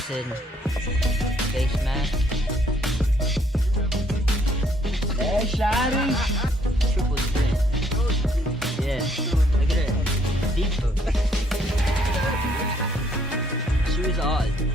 Jackson face mask. Hey, shawty. Triple print. Yeah, look at it. Deep. Shoes odd.